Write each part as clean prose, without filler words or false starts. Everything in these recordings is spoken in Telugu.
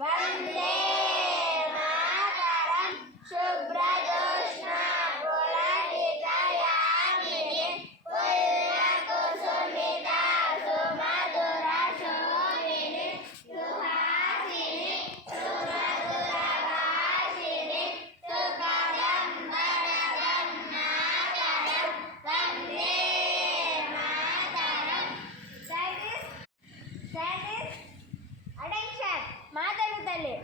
वंदे मातरम शुभ्रजोत्स्ना पुलकितयामिनी पुण्यकुसुमिता सुमधुरा शोभिनी सुहासिनी सुमधुरभाषिणी सुखदं वरदं मातरं वंदे मातरम. Scientist, attention, మాతను తల్లి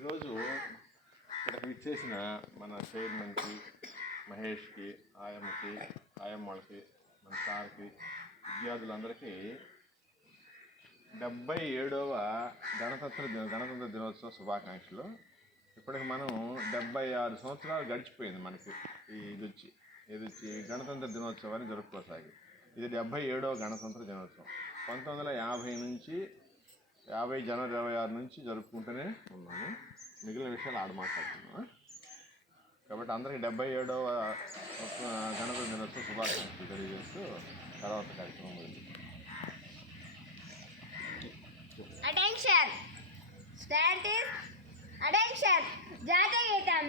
ఈరోజు ఇక్కడికి విచ్చేసిన మన చైర్మన్కి, మహేష్కి, ఆయమ్మకి, ఆయమ్మలకి, మన సార్కి, విద్యార్థులందరికీ 77వ గణతంత్ర దినోత్సవ శుభాకాంక్షలు. ఇప్పటికి మనం 76 సంవత్సరాలు గడిచిపోయింది మనకి ఇది వచ్చి గణతంత్ర దినోత్సవాన్ని జరుపుకోసాగి. ఇది 77వ గణతంత్ర దినోత్సవం. 1950 నుంచి 50 జనవరి 26 నుంచి జరుపుకుంటూనే ఉన్నాము. మిగిలిన విషయాలు ఆడ మాట్లాడుతున్నాము. కాబట్టి అందరికీ 77వ గణతంత్ర దినోత్సవ శుభాకాంక్షలు తెలియజేస్తూ తర్వాత కార్యక్రమం ఉంది. అటెన్షన్, స్టాండర్డ్ అటెన్షన్, జాతీయ గీతం.